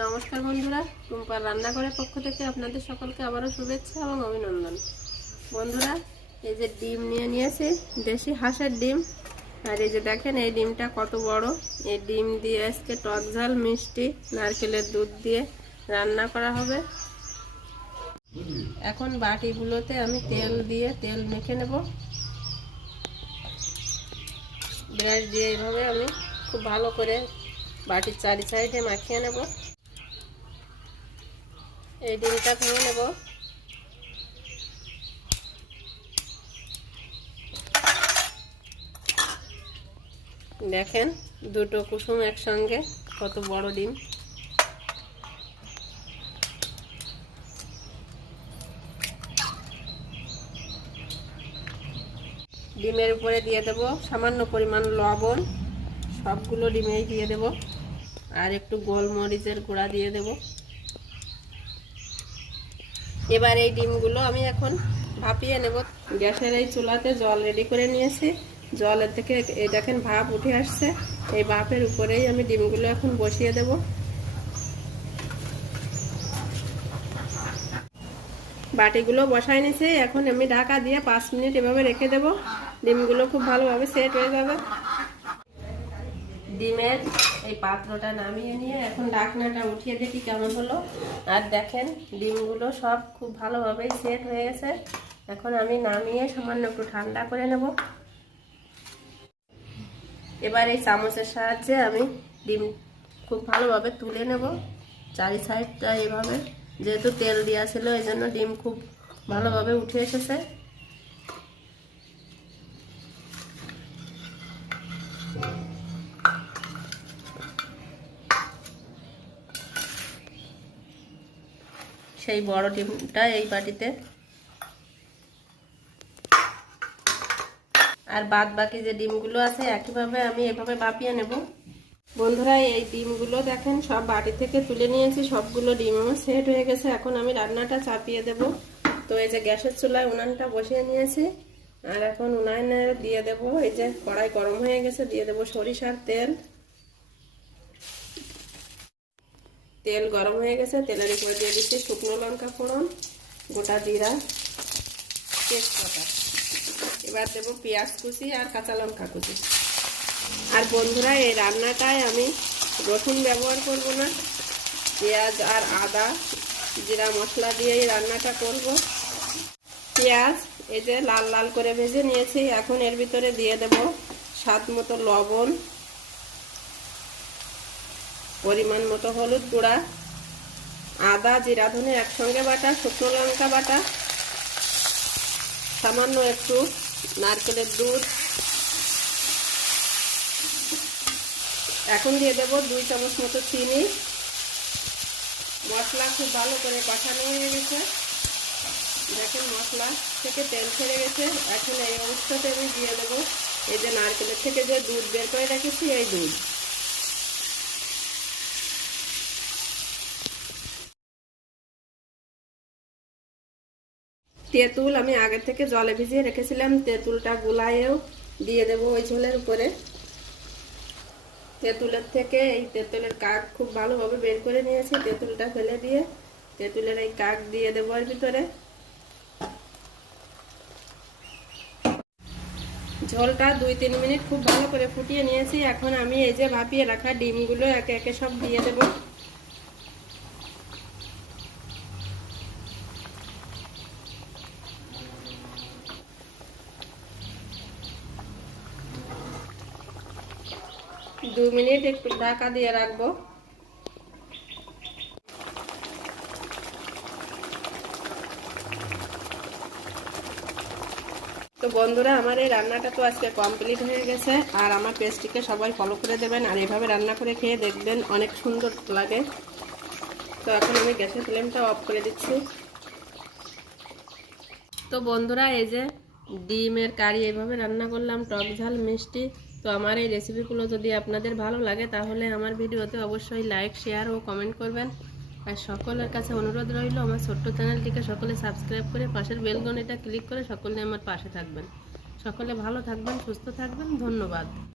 নমস্কার বন্ধুরা টুম্পার রান্নাঘরের পক্ষ থেকে আপনাদের সকলকে আবারও শুভেচ্ছা এবং অভিনন্দন। বন্ধুরা, এই যে ডিম নিয়ে নিয়েছি, দেশি হাঁসের ডিম। আর এই যে দেখেন, এই ডিমটা কত বড়। এই ডিম দিয়ে আজকে টক ঝাল, মিষ্টি, নারকেলের দুধ দিয়ে রান্না করা হবে। এখন বাটিগুলোতে আমি তেল দিয়ে তেল মেখে নেব। ব্রাশ দিয়ে এইভাবে আমি খুব ভালো করে বাটির চারি সাইডে মাখিয়ে নেব। এই ডিমটা ভেঙে নেব। দেখেন, দুটো কুসুম একসঙ্গে, কত বড় ডিম। ডিমের উপরে দিয়ে দেব সামান্য পরিমাণ লবণ। সবগুলো ডিমেই দিয়ে দেব। আর একটু গোলমরিচের গুঁড়া দিয়ে দেব। এবার এই ডিমগুলো আমি এখন ভাপিয়ে নেব। গ্যাসের এই চুলাতে জল রেডি করে নিয়েছি। জলের থেকে এই দেখেন ভাপ উঠে আসছে। এই ভাপের উপরেই আমি ডিমগুলো এখন বসিয়ে দেব। বাটিগুলো বসাই নিছি এখন আমি ঢাকা দিয়ে পাঁচ মিনিট এভাবে রেখে দেব। ডিমগুলো খুব ভালোভাবে সেট হয়ে যাবে। ডিমের এই পাত্রটা নামিয়ে নিয়ে এখন ডাকনাটা উঠিয়ে দেখি কেমন হলো। আর দেখেন, ডিমগুলো সব খুব ভালোভাবেই সেট হয়ে গেছে। এখন আমি নামিয়ে সামান্য একটু ঠান্ডা করে নেব। এবার এই চামচের সাহায্যে আমি ডিম খুব ভালোভাবে তুলে নেব। চারি সাইডটা এইভাবে যেহেতু তেল দেওয়া ছিল এই জন্য ডিম খুব ভালোভাবে উঠে এসেছে। সেই বড় ডিমটা এই বাটিতে। আর বাদ বাকি যে ডিমগুলো আছে, একইভাবে আমি এভাবে ভাপিয়ে নেব। বন্ধুরা, এই ডিমগুলো দেখেন, সব বাটি থেকে তুলে নিয়েছি, সবগুলো ডিম আমার সেট হয়ে গেছে। এখন আমি রান্নাটা চাপিয়ে দেব। তো এই যে গ্যাসের চুলায় উনানটা বসিয়ে নিয়েছি। আর এখন উনানে দিয়ে দেব, এই যে কড়াই গরম হয়ে গেছে, দিয়ে দেব সরিষার তেল। তেল গরম হয়ে গেছে, তেলের উপরে দিয়ে দিচ্ছি শুকনো লঙ্কা ফোড়ন, গোটা জিরা, তেজপাতা। এবার দেবো পেঁয়াজ কুচি আর কাঁচা লঙ্কা কুচি। আর বন্ধুরা, এই রান্নাটায় আমি রসুন ব্যবহার করব না, পেঁয়াজ আর আদা, জিরা মশলা দিয়ে এই রান্নাটা করব। পেঁয়াজ এই যে লাল লাল করে ভেজে নিয়েছি, এখন এর ভিতরে দিয়ে দেব স্বাদ মতো লবণ পরিমাণ মতো হলুদ গুঁড়া, আদা জিরা ধনে একসঙ্গে বাটা, শুকনো লঙ্কা বাটা, সামান্য একটু নারকেলের দুধ। এখন দিয়ে দেবো দুই চামচ মতো চিনি। মশলা খুব ভালো করে কষানো হয়ে গেছে। দেখেন মশলা থেকে তেল ছেড়ে গেছে। এখন এই অবস্থাতে আমি দিয়ে দেবো এই যে নারকেলের থেকে যে দুধ বের করে রেখেছি, এই দুধ। তেঁতুল আমি আগে থেকে জলে ভিজিয়ে রেখেছিলাম, তেঁতুলটা গুলায়েও দিয়ে দেবো ওই ঝোলের উপরে। তেঁতুলের থেকে এই তেঁতুলের কাক খুব ভালোভাবে বের করে নিয়েছি, তেঁতুলটা ফেলে দিয়ে তেঁতুলের এই কাক দিয়ে দেবো এর ভিতরে। ঝোলটা দুই তিন মিনিট খুব ভালো করে ফুটিয়ে নিয়েছি, এখন আমি এই যে ভাপিয়ে রাখা ডিমগুলো একে একে সব দিয়ে দেবো। দু মিনিট একটু ঢাকা দিয়ে রাখব। তো বন্ধুরা, আমার এই রান্নাটা তো আজকে কমপ্লিট হয়ে গেছে, আর আমার পেস্টটিকে সবাই ফলো করে দেবেন, আর এভাবে রান্না করে খেয়ে দেখবেন অনেক সুন্দর লাগে। তো এখন আমি গ্যাসের ফ্লেমটা অফ করে দিচ্ছি। তো বন্ধুরা, এই যে ডিমের কারি এভাবে রান্না করলাম, টক ঝাল, মিষ্টি। তো আমার এই রেসিপিগুলো যদি আপনাদের ভালো লাগে, তাহলে আমার ভিডিওতে অবশ্যই লাইক শেয়ার ও কমেন্ট করবেন। আর সকলের কাছে অনুরোধ রইল, আমার ছোট্ট চ্যানেলটিকে সকলে সাবস্ক্রাইব করে পাশের বেলগনিটা ক্লিক করে সকলে আমার পাশে থাকবেন। সকলে ভালো থাকবেন, সুস্থ থাকবেন, ধন্যবাদ।